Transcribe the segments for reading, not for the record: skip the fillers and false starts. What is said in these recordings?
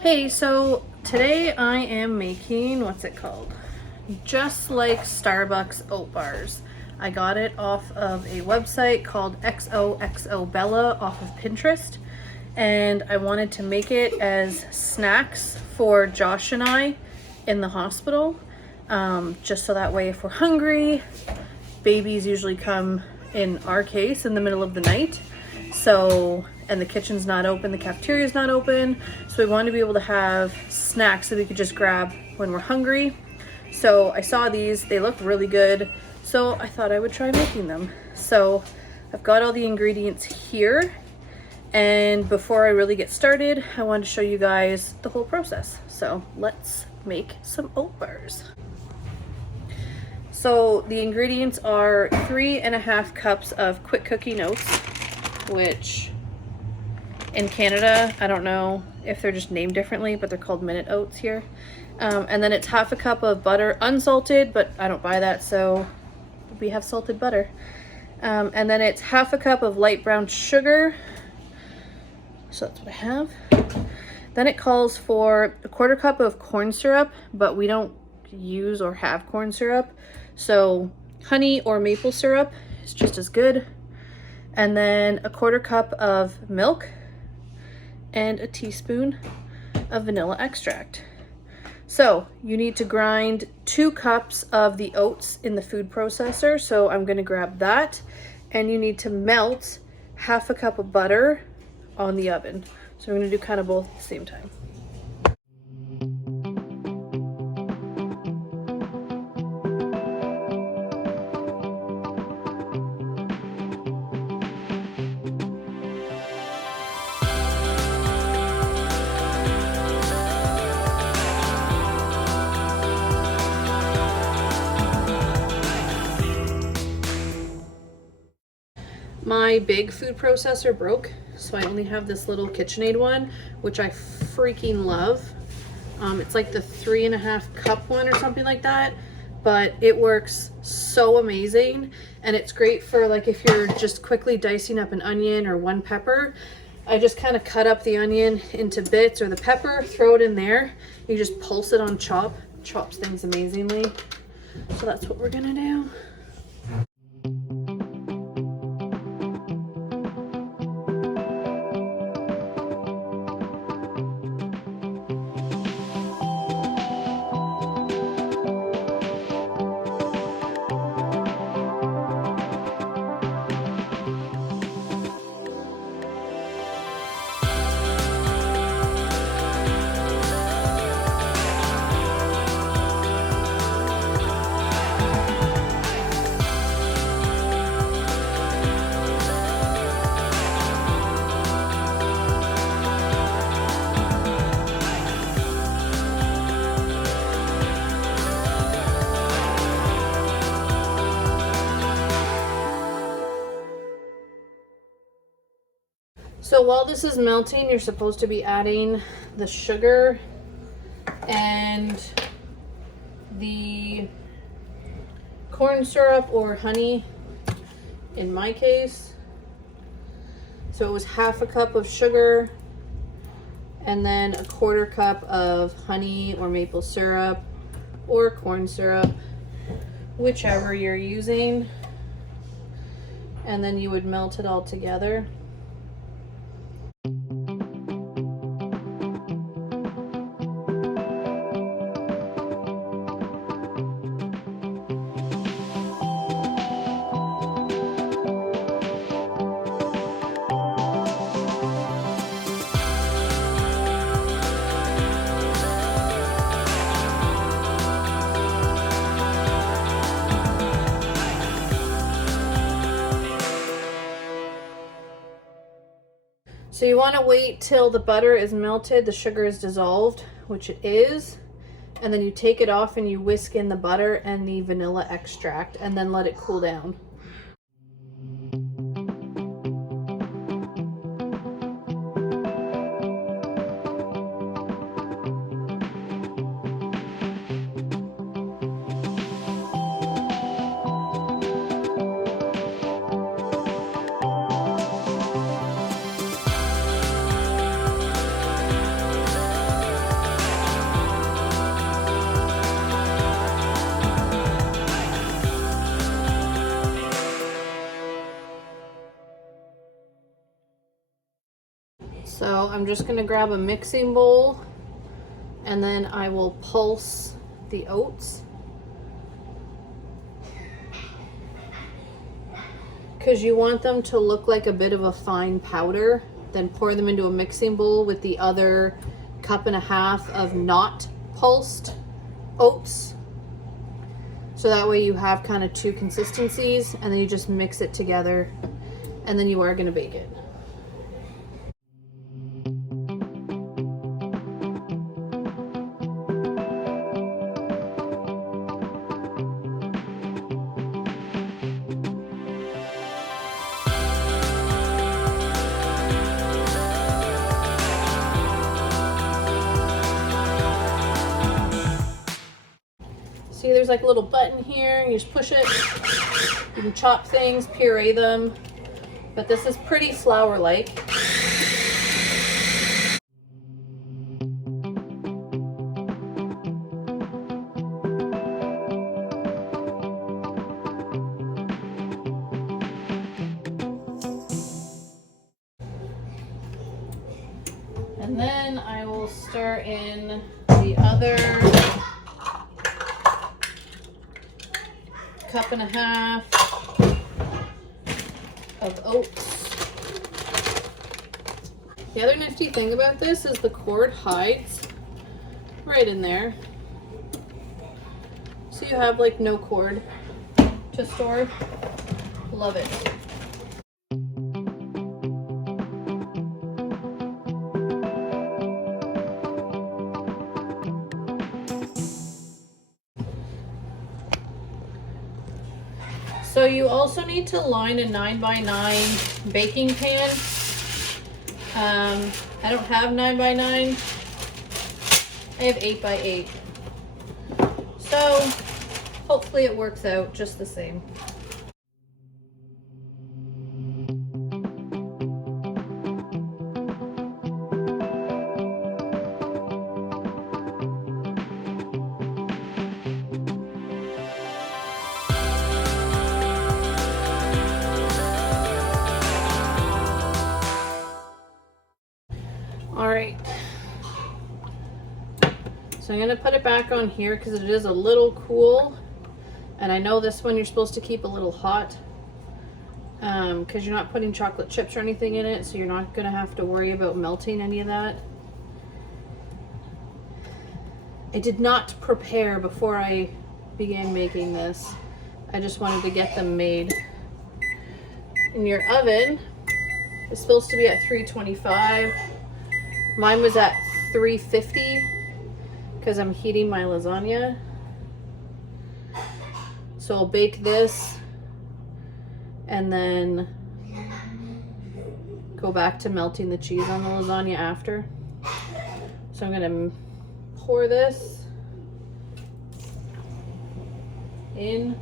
Hey, so today I am making, what's it called? Just like Starbucks oat bars. I got it off of a website called XOXO Bella off of Pinterest, and I wanted to make it as snacks for Josh and I in the hospital, just so that way if we're hungry, babies usually come, in our case, in the middle of the night. So, and the kitchen's not open, the cafeteria's not open. So we wanted to be able to have snacks that we could just grab when we're hungry. So I saw these, they look really good. So I thought I would try making them. So I've got all the ingredients here. And before I really get started, I wanted to show you guys the whole process. So let's make some oat bars. So the ingredients are 3.5 cups of quick cooking oats, which in Canada, I don't know if they're just named differently, but they're called minute oats here. And then it's 1/2 cup of butter, unsalted, but I don't buy that, so we have salted butter. And then it's 1/2 cup of light brown sugar. So that's what I have. Then it calls for 1/4 cup of corn syrup, but we don't use or have corn syrup. So honey or maple syrup is just as good. And then 1/4 cup of milk and a teaspoon of vanilla extract. So you need to grind 2 cups of the oats in the food processor. So I'm gonna grab that. And you need to melt 1/2 cup of butter on the oven. So I'm gonna do kind of both at the same time. My big food processor broke, so I only have this little KitchenAid one, which I freaking love. It's like the 3.5 cup one or something like that, but it works so amazing. And it's great for like if you're just quickly dicing up an onion or 1 pepper. I just kind of cut up the onion into bits, or the pepper, throw it in there. You just pulse it on chop, chops things amazingly. So that's what we're gonna do. So while this is melting, you're supposed to be adding the sugar and the corn syrup or honey in my case. So it was 1/2 cup of sugar and then 1/4 cup of honey or maple syrup or corn syrup, whichever you're using. And then you would melt it all together. So you want to wait till the butter is melted, the sugar is dissolved, which it is, and then you take it off and you whisk in the butter and the vanilla extract and then let it cool down. So I'm just gonna grab a mixing bowl and then I will pulse the oats. Because you want them to look like a bit of a fine powder. Then pour them into a mixing bowl with the other 1.5 cups of not pulsed oats. So that way you have kind of two consistencies, and then you just mix it together, and then you are gonna bake it. See, there's like a little button here. You just push it. You can chop things, puree them. But this is pretty flour-like. And then I will stir in the other 1.5 cups of oats. The other nifty thing about this is the cord hides right in there. So you have like no cord to store. Love it. So you also need to line a 9x9 baking pan. I don't have 9x9. I have 8x8. So hopefully it works out just the same. All right, so I'm gonna put it back on here because it is a little cool, and I know this one you're supposed to keep a little hot because you're not putting chocolate chips or anything in it, so you're not gonna have to worry about melting any of that. I did not prepare before I began making this. I just wanted to get them made. And your oven is supposed to be at 325. Mine was at 350 because I'm heating my lasagna. So I'll bake this and then go back to melting the cheese on the lasagna after. So I'm gonna pour this in.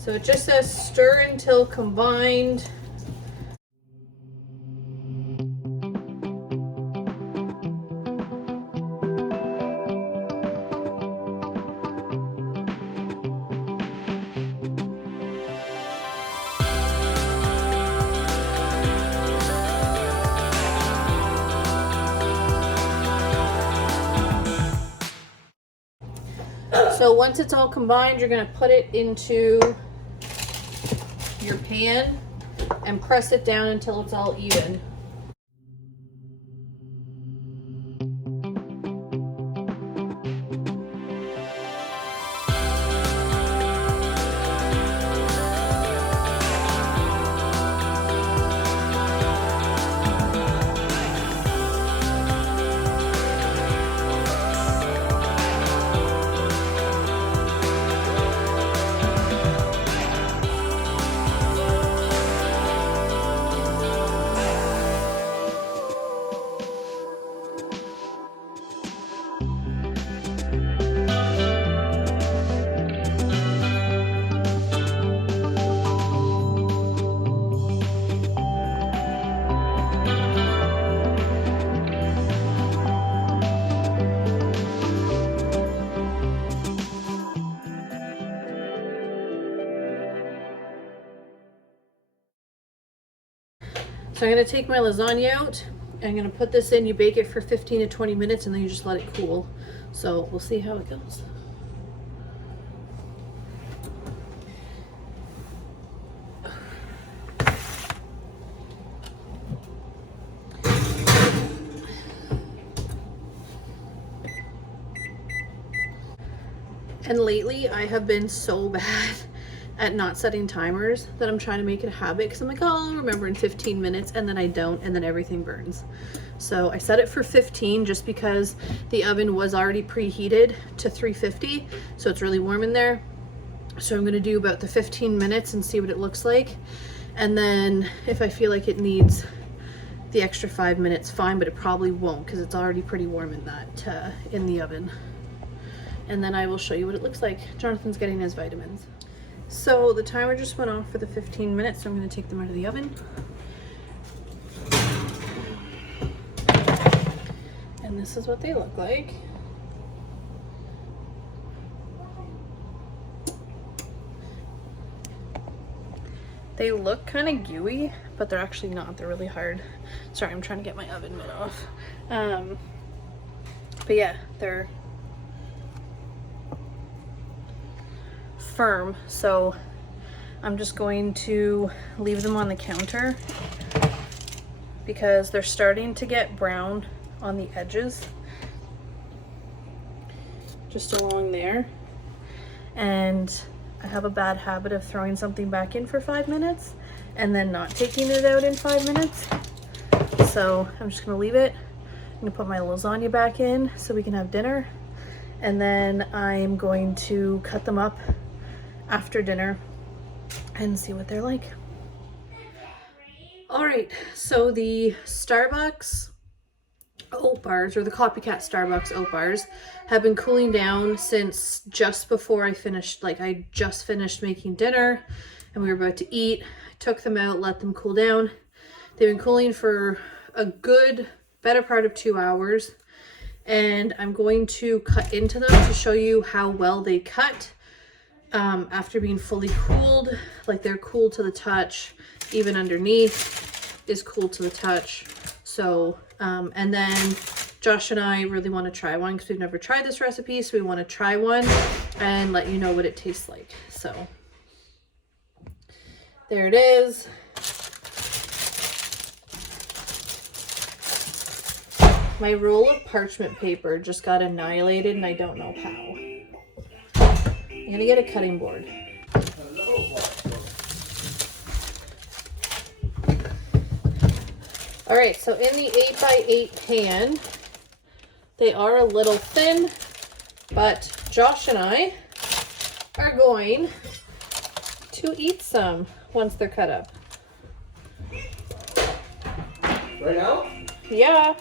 So it just says stir until combined. So once it's all combined, you're going to put it into your pan and press it down until it's all even. So I'm gonna take my lasagna out. I'm gonna put this in, you bake it for 15 to 20 minutes and then you just let it cool. So we'll see how it goes. And lately I have been so bad at not setting timers that I'm trying to make it a habit, because I'm like, oh, I'll remember in 15 minutes, and then I don't, and then everything burns. So I set it for 15 just because the oven was already preheated to 350, so it's really warm in there. So I'm gonna do about the 15 minutes and see what it looks like. And then if I feel like it needs the extra 5 minutes, fine, but it probably won't because it's already pretty warm in that, in the oven. And then I will show you what it looks like. Jonathan's getting his vitamins. So the timer just went off for the 15 minutes, so I'm gonna take them out of the oven. And this is what they look like. They look kind of gooey, but they're actually not. They're really hard. Sorry, I'm trying to get my oven mitt off. But yeah, they're firm, so I'm just going to leave them on the counter because they're starting to get brown on the edges, just along there. And I have a bad habit of throwing something back in for 5 minutes and then not taking it out in 5 minutes. So I'm just gonna leave it. I'm gonna put my lasagna back in so we can have dinner, and then I'm going to cut them up after dinner and see what they're like. All right, so the Starbucks oat bars, or the Copycat Starbucks oat bars, have been cooling down since just before I finished, like I just finished making dinner and we were about to eat. I took them out, let them cool down. They've been cooling for a good, better part of 2 hours. And I'm going to cut into them to show you how well they cut. After being fully cooled, like they're cool to the touch, even underneath is cool to the touch. So, and then Josh and I really want to try one because we've never tried this recipe. So we want to try one and let you know what it tastes like. So there it is. My roll of parchment paper just got annihilated and I don't know how. I'm gonna get a cutting board. All right, so in the 8x8 pan, they are a little thin, but Josh and I are going to eat some once they're cut up. Right now? Yeah.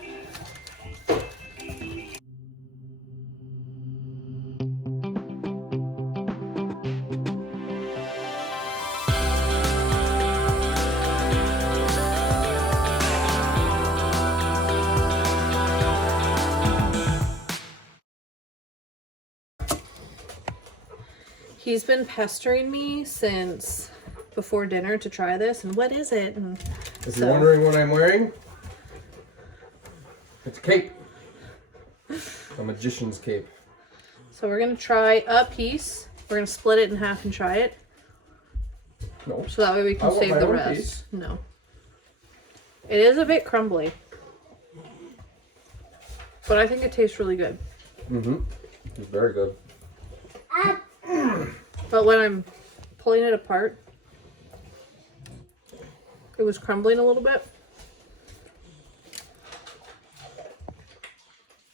He's been pestering me since before dinner to try this, and what is it? And if you're wondering what I'm wearing, it's a cape. A magician's cape. So we're gonna try a piece. We're gonna split it in half and try it. No. So that way we can save the rest. Piece. No. It is a bit crumbly, but I think it tastes really good. Mm-hmm. It's very good. But when I'm pulling it apart, it was crumbling a little bit.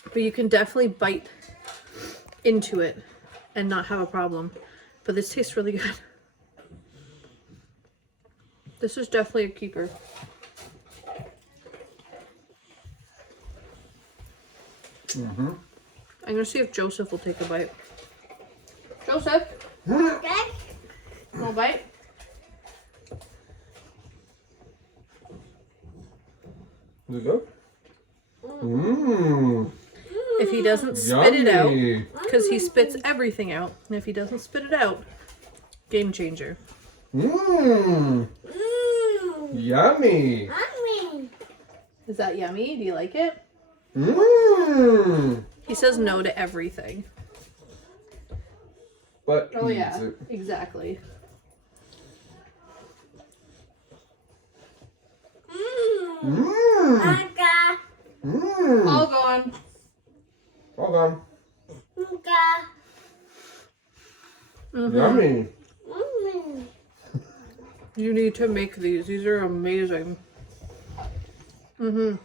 But you can definitely bite into it and not have a problem. But this tastes really good. This is definitely a keeper. Mm-hmm. I'm gonna see if Joseph will take a bite. Joseph? Okay. Want a bite? Is it good? Mmm. If he doesn't spit it out, because he spits everything out, and if he doesn't spit it out, game changer. Mmm. Yummy. Mommy. Is that yummy? Do you like it? Mmm. He says no to everything. But Oh he yeah, eats it. exactly. Mmm. Mmm. All gone. All gone. Mm-hmm. Yummy. You need to make these. These are amazing. Mm-hmm.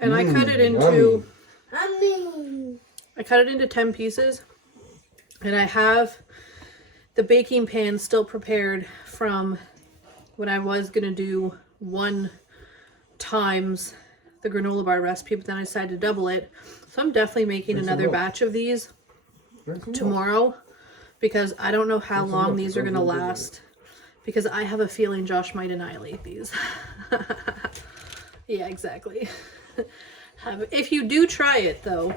And I cut it into I cut it into 10 pieces. And I have the baking pan still prepared from when I was gonna do 1 times the granola bar recipe, but then I decided to double it. So I'm definitely making another batch of these tomorrow because I don't know how long these are gonna last, because I have a feeling Josh might annihilate these. Yeah, exactly. If you do try it though,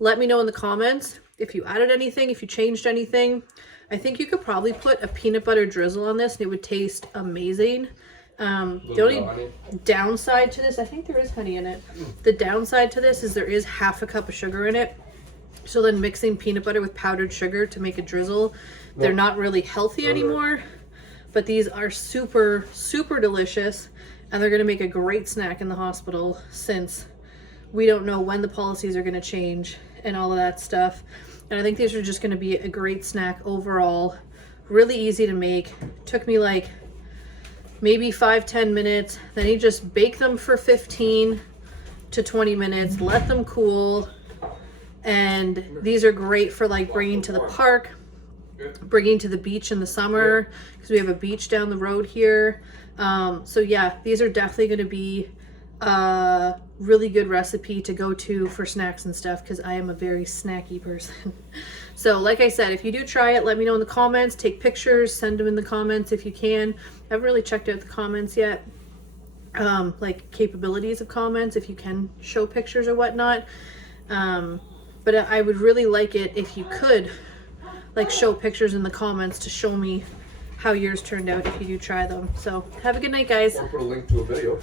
let me know in the comments if you added anything, if you changed anything. I think you could probably put a peanut butter drizzle on this and it would taste amazing. The only downside to this, I think there is honey in it. The downside to this is there is half a cup of sugar in it. So then mixing peanut butter with powdered sugar to make a drizzle, they're not really healthy anymore. But these are super, super delicious. And they're going to make a great snack in the hospital since we don't know when the policies are going to change and all of that stuff. And I think these are just going to be a great snack overall. Really easy to make. Took me like maybe 5-10 minutes. Then you just bake them for 15 to 20 minutes. Let them cool. And these are great for like bringing to the park, bringing to the beach in the summer, because we have a beach down the road here. So yeah, these are definitely going to be a really good recipe to go to for snacks and stuff, because I am a very snacky person. So like I said, if you do try it, let me know in the comments. Take pictures, send them in the comments if you can. I haven't really checked out the comments yet, like capabilities of comments, if you can show pictures or whatnot. But I would really like it if you could like show pictures in the comments to show me how yours turned out if you do try them. So have a good night, guys. I'll put a link to a video.